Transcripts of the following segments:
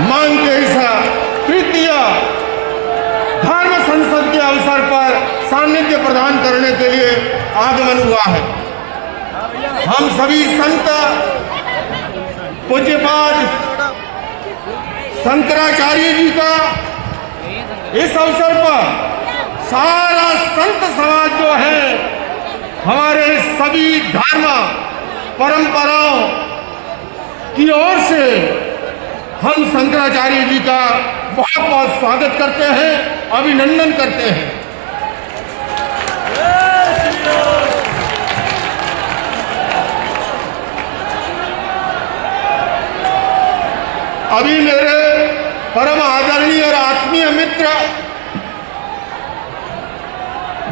मांग के इस तृतीय धर्म संसद के अवसर पर सानिध्य प्रदान करने के लिए आगमन हुआ है। हम सभी संत पूज्यपाद शंकराचार्य जी का इस अवसर पर सारा संत समाज जो है, हमारे सभी धर्म परंपराओं की ओर से हम शंकराचार्य जी का बहुत बहुत स्वागत करते हैं, अभिनंदन करते हैं। अभी मेरे परम आदरणीय और आत्मीय मित्र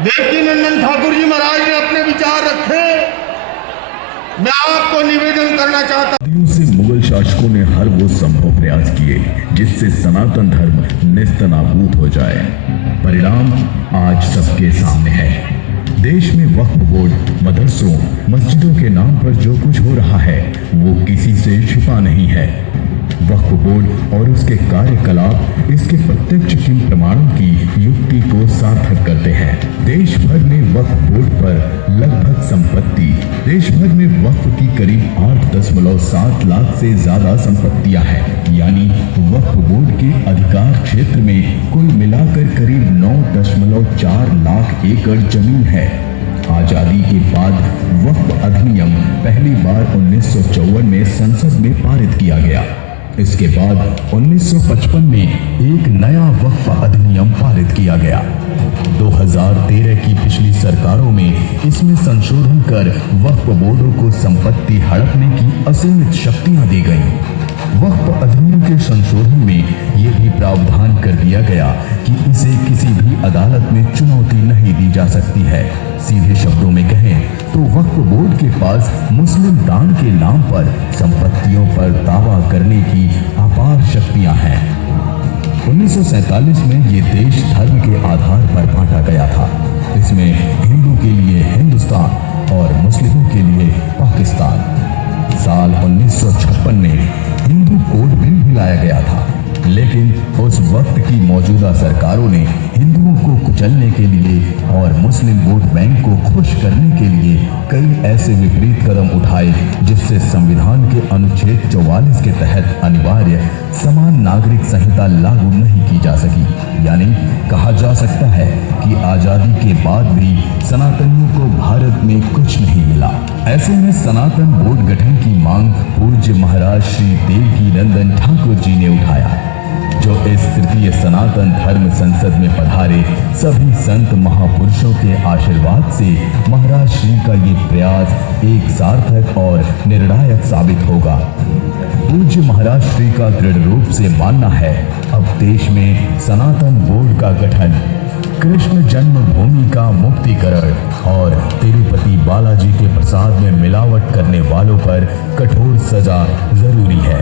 देवकीनंदन ठाकुर जी महाराज ने अपने विचार रखे। मैं आपको निवेदन करना चाहता हूं। सदियों से मुगल शासकों ने हर वो संभव प्रयास किए जिससे सनातन धर्म नेस्तनाबूद हो जाए। परिणाम आज सबके सामने है। देश में वक्फ बोर्ड, मदरसों, मस्जिदों के नाम पर जो कुछ हो रहा है वो किसी से छिपा नहीं है। वक्फ बोर्ड और उसके कार्यकलाप इसके प्रत्यक्ष किन प्रमाणों की युक्ति को सार्थक करते हैं। देश भर में वक्फ बोर्ड पर लगभग संपत्ति, देश भर में वक्फ की करीब 8.7 लाख से ज्यादा संपत्तियां हैं। यानी वक्फ बोर्ड के अधिकार क्षेत्र में कुल मिलाकर करीब 9.4 लाख एकड़ जमीन है। आजादी के बाद वक्फ अधिनियम पहली बार 1954 में संसद में पारित किया गया। इसके बाद 1955 में एक नया वक्फ अधिनियम पारित किया गया। 2013 की पिछली सरकारों में इसमें संशोधन कर वक्फ बोर्डों को संपत्ति हड़पने की असीमित शक्तियां दी गईं। वक्फ अधिनियम के संशोधन में यह भी प्रावधान कर दिया गया कि इसे किसी भी अदालत में चुनौती नहीं दी जा सकती है। सीधे शब्दों में कहें तो वक्फ बोर्ड के पास मुस्लिम दान के नाम पर संपत्तियों पर दावा करने की अपार शक्तियां हैं। 1947 में ये देश धर्म के आधार पर बांटा गया था। इसमें हिंदू के लिए हिंदुस्तान और मुस्लिमों के लिए पाकिस्तान। साल 1956 में हिंदू कोड बिल भी लाया गया था, लेकिन उस वक्त की मौजूदा सरकारों ने हिंदुओं को कुचलने के लिए और मुस्लिम वोट बैंक को खुश करने के लिए कई ऐसे विपरीत कदम उठाए जिससे संविधान के अनुच्छेद 44 के तहत अनिवार्य समान नागरिक संहिता लागू नहीं की जा सकी। यानी कहा जा सकता है कि आजादी के बाद भी सनातनियों को भारत में कुछ नहीं मिला। ऐसे में सनातन बोर्ड गठन की मांग पूज्य महाराज श्री देवकीनंदन ठाकुर जी ने उठाया, जो इस तृतीय सनातन धर्म संसद में पधारे सभी संत महापुरुषों के आशीर्वाद से महाराज श्री का ये प्रयास एक सार्थक और निर्णायक साबित होगा। पूज्य महाराज श्री का दृढ़ रूप से मानना है अब देश में सनातन बोर्ड का गठन, कृष्ण जन्मभूमि का मुक्तिकरण और तिरुपति बालाजी के प्रसाद में मिलावट करने वालों पर कठोर सजा जरूरी है।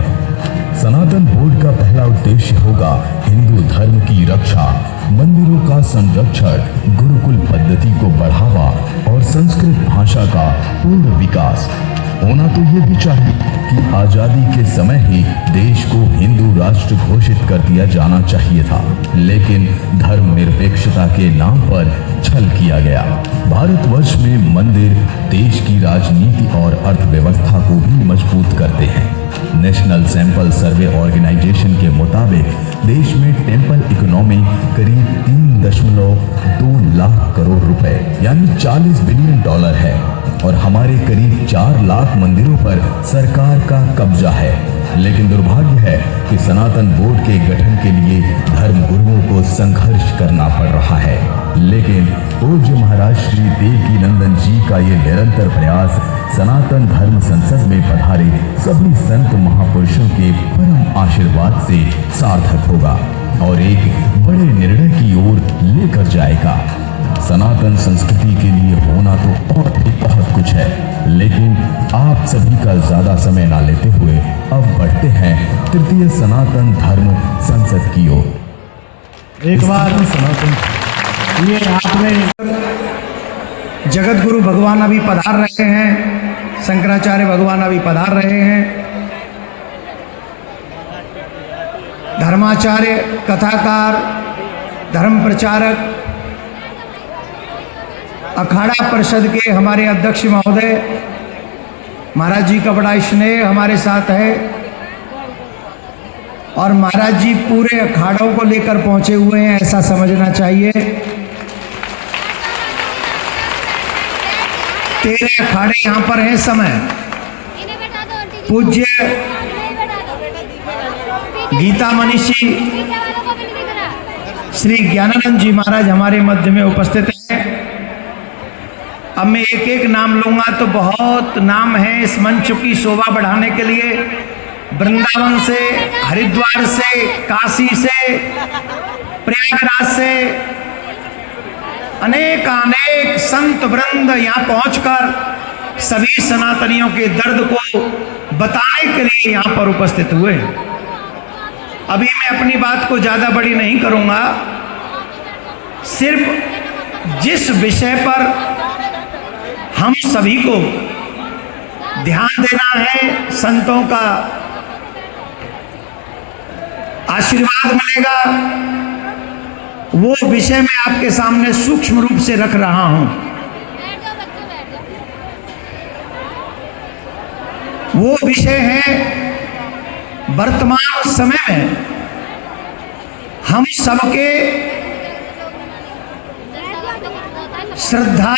सनातन बोर्ड का पहला उद्देश्य होगा हिंदू धर्म की रक्षा, मंदिरों का संरक्षण, गुरुकुल पद्धति को बढ़ावा और संस्कृत भाषा का पूर्ण विकास। होना तो ये भी चाहिए कि आजादी के समय ही देश को हिंदू राष्ट्र घोषित कर दिया जाना चाहिए था, लेकिन धर्मनिरपेक्षता के नाम पर छल किया गया। भारतवर्ष में मंदिर देश की राजनीति और अर्थव्यवस्था को भी मजबूत करते हैं। नेशनल सैंपल सर्वे ऑर्गेनाइजेशन के मुताबिक देश में टेम्पल इकोनॉमी करीब 3.2 लाख करोड़ रुपए यानी 40 बिलियन डॉलर है और हमारे करीब 4 लाख मंदिरों पर सरकार का कब्जा है। लेकिन दुर्भाग्य है कि सनातन बोर्ड के गठन के लिए धर्म गुरुओं को संघर्ष करना पड़ रहा है। लेकिन पूज्य महाराज श्री देवकीनंदन जी का ये निरंतर प्रयास सनातन धर्म संसद में पधारे सभी संत महापुरुषों के परम आशीर्वाद से सार्थक होगा और एक बड़े निर्णय की ओर लेकर जाएगा। सनातन संस्कृति के लिए होना तो और भी बहुत कुछ है, लेकिन आप सभी का ज्यादा समय ना लेते हुए अब बढ़ते हैं तृतीय सनातन धर्म संसद की ओर। एक बार सनातन ये आपने जगत गुरु भगवान अभी पधार रहे हैं, शंकराचार्य भगवान अभी पधार रहे हैं। धर्माचार्य, कथाकार, धर्म प्रचारक, अखाड़ा परिषद के हमारे अध्यक्ष महोदय, महाराज जी का बड़ा स्नेह हमारे साथ है और महाराज जी पूरे अखाड़ों को लेकर पहुंचे हुए हैं, ऐसा समझना चाहिए। 13 अखाड़े यहाँ पर हैं समय। पूज्य गीता मनीषी श्री ज्ञानानंद जी महाराज हमारे मध्य में उपस्थित हैं। अब मैं एक एक नाम लूंगा तो बहुत नाम है इस मंच की शोभा बढ़ाने के लिए। वृंदावन से, हरिद्वार से, काशी से, प्रयागराज से अनेक संत वृंद यहाँ पहुंचकर सभी सनातनियों के दर्द को बताने के लिए यहाँ पर उपस्थित हुए। अभी मैं अपनी बात को ज्यादा बड़ी नहीं करूंगा, सिर्फ जिस विषय पर हम सभी को ध्यान देना है, संतों का आशीर्वाद मिलेगा, वो विषय मैं आपके सामने सूक्ष्म रूप से रख रहा हूं। वो विषय है वर्तमान समय में हम सबके श्रद्धा,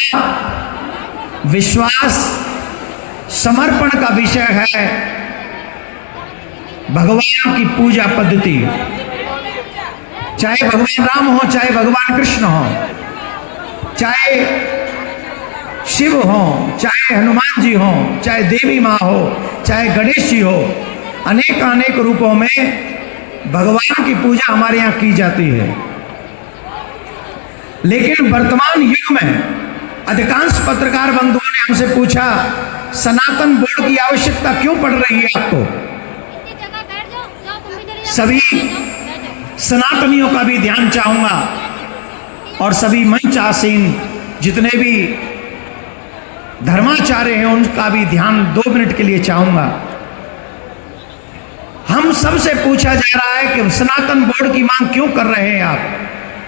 विश्वास, समर्पण का विषय है भगवान की पूजा पद्धति। चाहे भगवान राम हो, चाहे भगवान कृष्ण हो, चाहे शिव हो, चाहे हनुमान जी हो, चाहे देवी माँ हो, चाहे गणेश जी हो, अनेक रूपों में भगवान की पूजा हमारे यहाँ की जाती है। लेकिन वर्तमान युग में अधिकांश पत्रकार बंधुओं ने हमसे पूछा, सनातन बोर्ड की आवश्यकता क्यों पड़ रही है आपको? सभी सनातनियों का भी ध्यान चाहूंगा और सभी मंच आसीन जितने भी धर्माचार्य हैं उनका भी ध्यान 2 मिनट के लिए चाहूंगा। हम सबसे पूछा जा रहा है कि सनातन बोर्ड की मांग क्यों कर रहे हैं आप,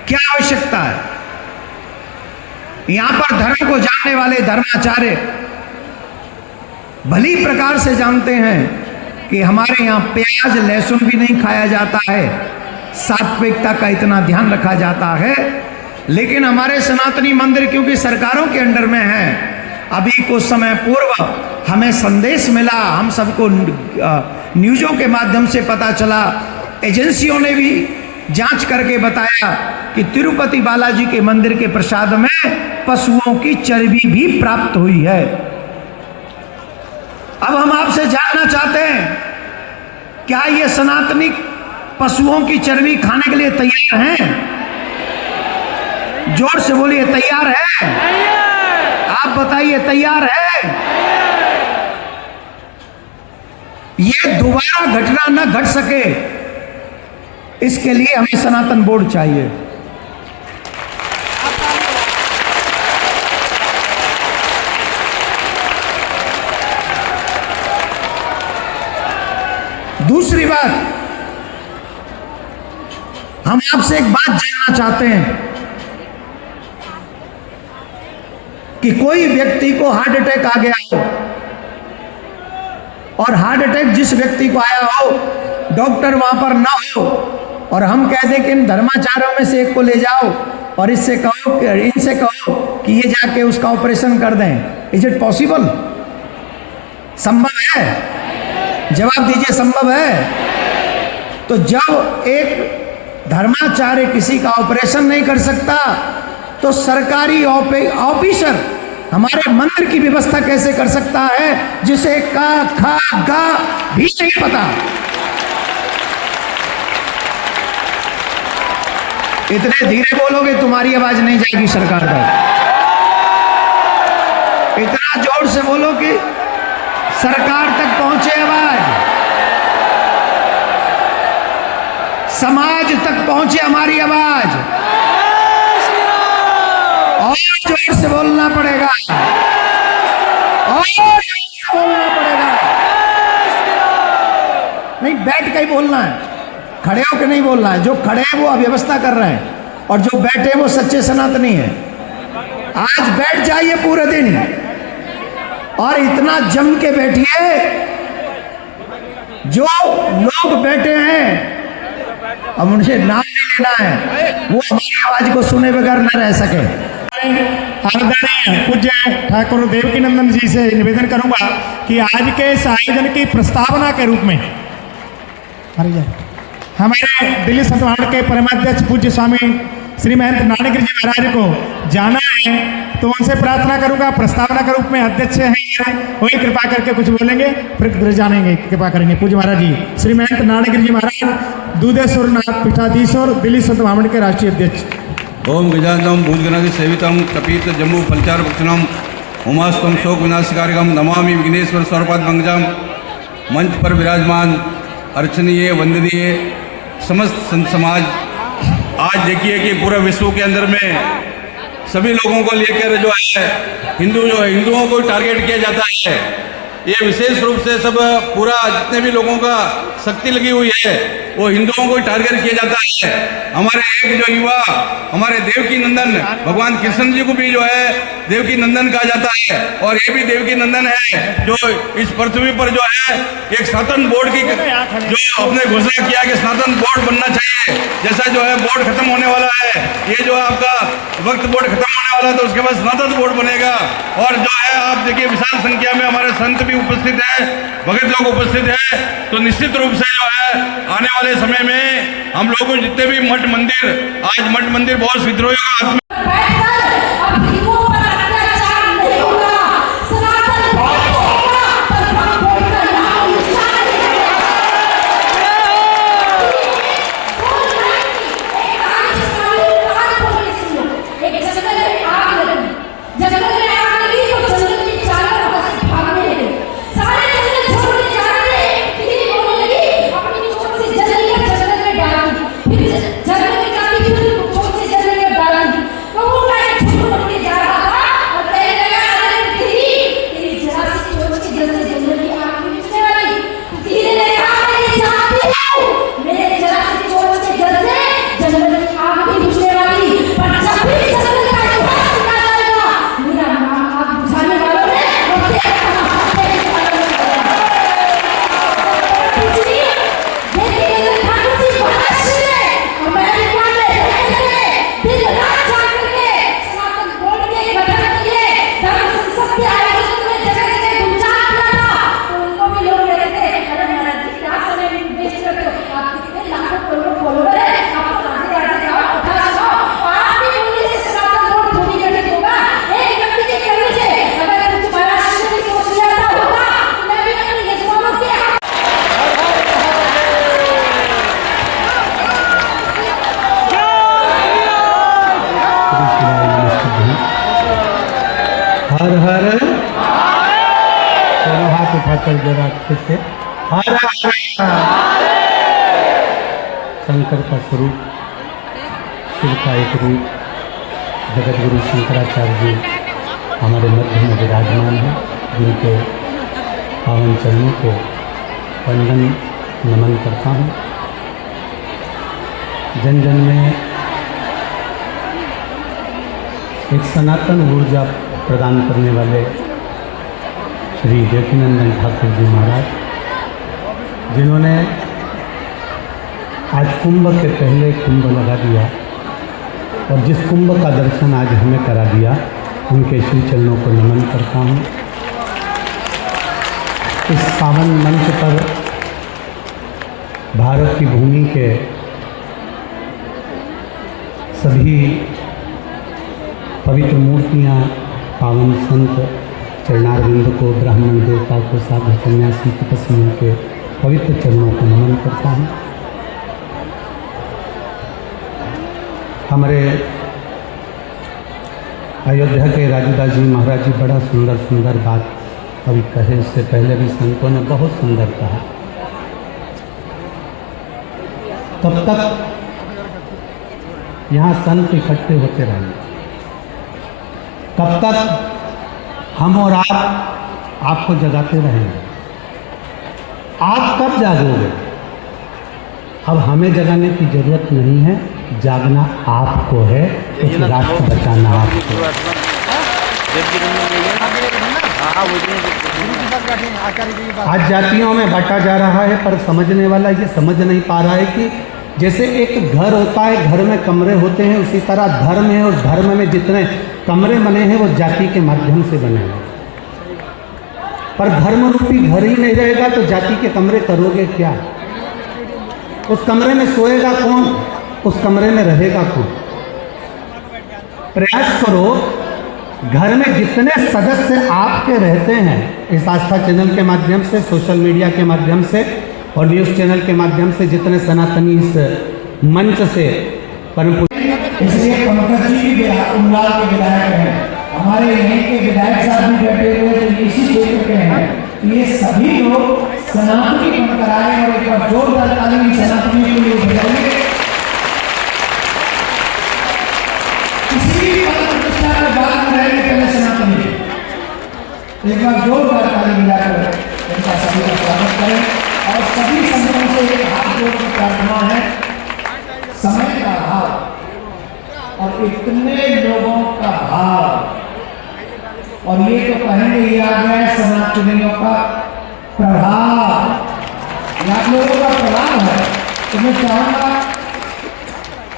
क्या आवश्यकता है? यहां पर धर्म को जानने वाले धर्माचार्य भली प्रकार से जानते हैं कि हमारे यहाँ प्याज लहसुन भी नहीं खाया जाता है, सात्विकता का इतना ध्यान रखा जाता है। लेकिन हमारे सनातनी मंदिर क्योंकि सरकारों के अंडर में है, अभी कुछ समय पूर्व हमें संदेश मिला, हम सबको न्यूज़ों के माध्यम से पता चला, एजेंसियों ने भी जांच करके बताया कि तिरुपति बालाजी के मंदिर के प्रसाद में पशुओं की चर्बी भी प्राप्त हुई है। अब हम आपसे जानना चाहते हैं, क्या ये सनातनी पशुओं की चर्बी खाने के लिए तैयार हैं? जोर से बोलिए, तैयार है? आप बताइए, तैयार है? ये दोबारा घटना न घट सके, इसके लिए हमें सनातन बोर्ड चाहिए। दूसरी बात, हम आपसे एक बात जानना चाहते हैं कि कोई व्यक्ति को हार्ट अटैक आ गया हो और हार्ट अटैक जिस व्यक्ति को आया हो डॉक्टर वहां पर ना हो और हम कह दें कि इन धर्माचार्यों में से एक को ले जाओ और इनसे कहो कि ये जाके उसका ऑपरेशन कर दें। Is it possible? संभव है? जवाब दीजिए, संभव है? तो जब एक धर्माचार्य किसी का ऑपरेशन नहीं कर सकता तो सरकारी ऑफिसर हमारे मंदिर की व्यवस्था कैसे कर सकता है, जिसे का खा गा भी नहीं पता? इतने धीरे बोलोगे तुम्हारी आवाज नहीं जाएगी सरकार तक। इतना जोर से बोलो कि सरकार तक पहुंचे आवाज, समाज तक पहुंचे हमारी आवाज। और जोर से बोलना पड़ेगा, और जोर से बोलना पड़ेगा। नहीं, बैठ के ही बोलना है। खड़े होकर नहीं बोल रहा है, जो खड़े हैं वो अव्यवस्था कर रहे हैं और जो बैठे हैं वो सच्चे सनातनी है। आज बैठ जाइए पूरे दिन और इतना जम के बैठिए, जो लोग बैठे हैं अब उनसे नाम नहीं लेना है, वो हमारी आवाज को सुने बगैर न रह सके। आदरणीय पूज्य ठाकुर देवकीनंदन जी से निवेदन करूंगा कि आज के इस आयोजन की प्रस्तावना के रूप में हमारे दिल्ली संतवाड़ के परमाध्यक्ष पूज्य स्वामी श्री महंत नानकगिरी जी महाराज को जाना है, तो उनसे प्रार्थना करूंगा प्रस्तावना के रूप में अध्यक्ष हैं हमारे, वही कृपा करके कुछ बोलेंगे फिर जानेंगे, कृपा करेंगे। पूज्य महाराज जी श्री महंत नानकगिरी जी महाराज दूधेश्वरनाथ पीठाधीश्वर दिल्ली संतवाड़ के राष्ट्रीय अध्यक्ष। ओम गजाननम भूतगणादि सेवितम कपीत जम्बू फलचार भक्षणम उमास्तम शोक विनाशकारिकम नमामि विघ्नेश्वर स्वरूपाद मंगजम। मंच पर विराजमान अर्चनीय वंदनीय समस्त संत समाज, आज देखिए कि पूरे विश्व के अंदर में सभी लोगों को लेकर जो है हिंदुओं को टारगेट किया जाता है। ये विशेष रूप से सब पूरा जितने भी लोगों का शक्ति लगी हुई है वो हिंदुओं को टारगेट किया जाता है। हमारे एक जो युवा हमारे देवकी नंदन भगवान कृष्ण जी को भी जो है देवकी नंदन कहा जाता है, और ये भी देवकी नंदन है जो इस पृथ्वी पर जो है एक सनातन बोर्ड की जो आपने घोषणा किया कि सनातन बोर्ड बनना चाहिए। जैसा जो है बोर्ड खत्म होने वाला है, ये जो आपका वक्त बोर्ड खत्म होने वाला है, तो उसके बाद सनातन बोर्ड बनेगा। और जो है आप देखिए विशाल संख्या में हमारे संत भी उपस्थित है, भगत लोग उपस्थित है, तो निश्चित रूप से जो है आने वाले समय में हम लोगों को जितने भी मठ मंदिर, आज मठ मंदिर बहुत विद्रोहियों का हर हर दोनों हाथ उठाकर जरा फिर से हर हर। शंकर का स्वरूप, शिव का एक रूप जगत गुरु शंकराचार्य जी हमारे मध्य में विराजमान है, जिनके पावन चरणों को वंदन नमन करता हूँ। जन जन में एक सनातन ऊर्जा प्रदान करने वाले श्री देवकीनंदन ठाकुर जी महाराज, जिन्होंने आज कुंभ के पहले कुंभ लगा दिया और जिस कुंभ का दर्शन आज हमें करा दिया, उनके श्री चरणों को नमन करता हूँ। इस पावन मंच पर भारत की भूमि के सभी पवित्र मूर्तियाँ, पावन संत चरणारविंद को, ब्राह्मण देवता को, साधु सन्यासी तपस्वियों के पवित्र चरणों को नमन करता हूँ। हमारे अयोध्या के राजूदास जी महाराज जी बड़ा सुंदर सुंदर बात अभी कहे, इससे पहले भी संतों ने बहुत सुंदर कहा। तब तक यहाँ संत इकट्ठे होते रहेंगे, तब तक हम और आप आपको जगाते रहेंगे। आप कब जागोगे? अब हमें जगाने की जरूरत नहीं है, जागना आपको है, इस राष्ट्र बचाना आपको। आज जातियों में बांटा जा रहा है, पर समझने वाला ये समझ नहीं पा रहा है कि जैसे एक घर होता है, घर में कमरे होते हैं, उसी तरह धर्म है और धर्म में जितने कमरे बने हैं वो जाति के माध्यम से बने हैं। पर धर्म रूपी घर ही नहीं रहेगा तो जाति के कमरे करोगे क्या? उस कमरे में सोएगा कौन? उस कमरे में रहेगा कौन? प्रयास करो, घर में जितने सदस्य आपके रहते हैं, इस आस्था चैनल के माध्यम से, सोशल मीडिया के माध्यम से और न्यूज़ चैनल के माध्यम से जितने सनातनी इस मंच से परम, इसलिए पंकज जी भी उमराव के विधायक हैं, हमारे यहीं के विधायक साहब भी बैठे हुए जो इसी क्षेत्र के हैं। ये सभी लोग सनातनी बनकर आए और एक बार जोरदार ताली सनातनी के लिए बजाइए। किसी पद प्रतिष्ठा के बाद में रहेंगे पहले सनातनी, एक बार जोरदार ताली मिलाकर इनका सभी का स्वागत करें। और सभी संतों से एक हाथ जोड़ की प्रार्थना है, समय का भाव और इतने लोगों का भाव, और ये तो कहेंगे ही आ गया है सनातनियों का प्रभाव, आप लोगों का प्रभाव है। तो मैं चाहूंगा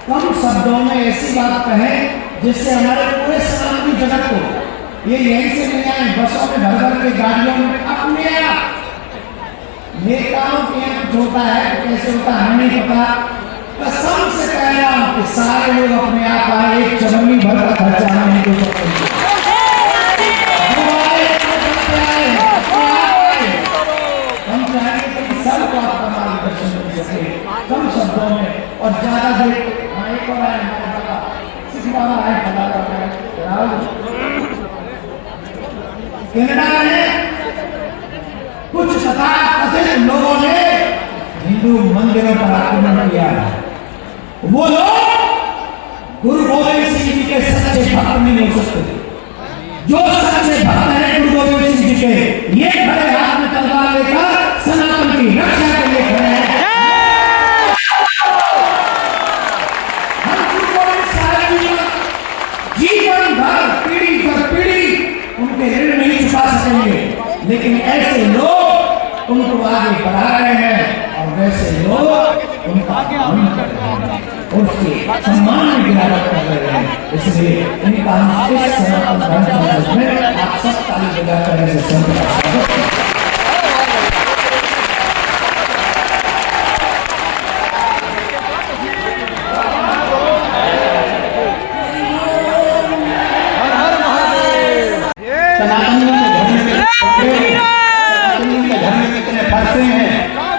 कम शब्दों में ऐसी बात कहें जिससे हमारे पूरे सनातनी जगत को ये यहीं से नहीं आए, बसों में भर भर के गाड़ियों में अपने नेताओं के यहाँ कुछ होता है तो कैसे होता है हमें नहीं पता। कसम से कह रहा हूं कि सारे लोग अपने आप आए, एक चमनी भर का खर्चा नहीं दे सकते। हम चाहेंगे कि सबको आपका मार्गदर्शन मिल सके कम शब्दों में और ज्यादा देर। एक और आए हमारे बाबा सिख बाबा आए, कनाडा में कुछ तथाकथित लोगों ने हिंदू मंदिरों पर आक्रमण किया। वो लोग गुरु गोविंद सिंह जी के सच्चे भक्त नहीं हो सकते। जो सच्चे भक्त हैं गुरु गोविंद सिंह जी के, ये खड़े हाथ में तलवार लेकर सनातन की रक्षा के लिए खड़े हैं। हम गुरु गोविंद साहब जी जीवन भर पीढ़ी दर पीढ़ी उनके ऋण नहीं चुका सकेंगे, लेकिन ऐसे लोग उनको आगे बढ़ा रहे हैं और वैसे लोग उनका आनंद कर रहे हैं, उसके सम्मान में गिरावट कर रहे हैं। इसलिए इनका इस सनातन धर्म समाज में आप सब ताली बजाकर ऐसे संत का स्वागत करें।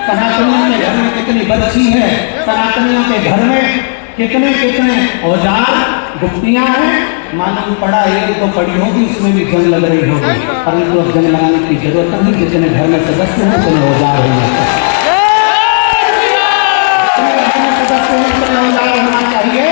सनातनियों के घर में कितनी बच्ची है, सनातनियों के घर में कितने कितने औजार गुप्तियां हैं। मालूम पड़ा एक तो पड़ी होगी, उसमें भी जंग लग रही होगी, परंतु अब जंग लगाने की जरूरत नहीं। जितने घर में सदस्य हैं उतने औजार होना चाहिए।